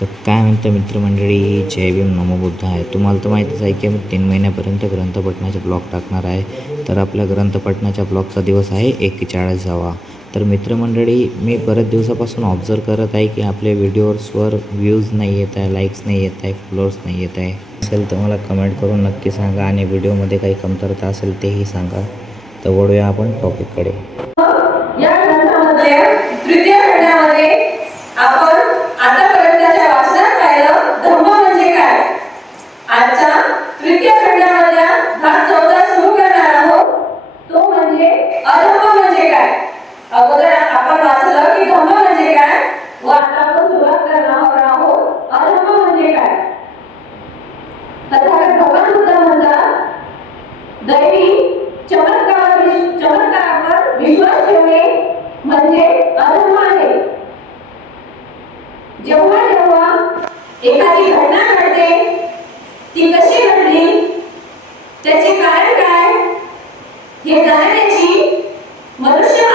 तर काय म्हणतं मित्रमंडळी, जय भीम नमो बुद्ध आहे. तुम्हाला तर माहितीच आहे की मी 3 महिन्यापर्यंत ग्रंथपठणाचे ब्लॉग टाकणार आहे. तर आपल्या ग्रंथपठणाच्या ब्लॉगचा दिवस आहे 41वा. तर मित्रमंडळी, मी बऱ्याच दिवसापासून ऑब्झर्व करत आहे की आपल्या व्हिडिओजवर व्ह्यूज नाही येत आहे, लाईक्स नाही येत आहे, फॉलोअर्स नाही येत आहे. असेल तर मला कमेंट करून नक्की सांगा आणि व्हिडिओमध्ये काही कमतरता असेल तेही सांगा. तर वळूया आपण टॉपिककडे. या ग्रंथामध्ये तृतीय खंडामध्ये आपण आतापर्यंतच्या वाचनात पाहिलं धम्म म्हणजे काय. आजच्या तृतीय खंडामधल्या भाग 14 सुरू करणार आहोत, तो म्हणजे अधम्म म्हणजे काय. अगोदर आपण वाचलं की धम्म म्हणजे काय व आता आपण सुरुवात करणार आहोत अधम्म म्हणजे काय. तथागत भगवान बुद्ध म्हणतात, दैवी चमत्कारावर विश्वास ठेवणे म्हणजे अधर्म आहे. जेव्हा जेव्हा एखादी घटना घडते, ती कशी घडली, त्याचे कारण काय हे जाणण्याची मनुष्य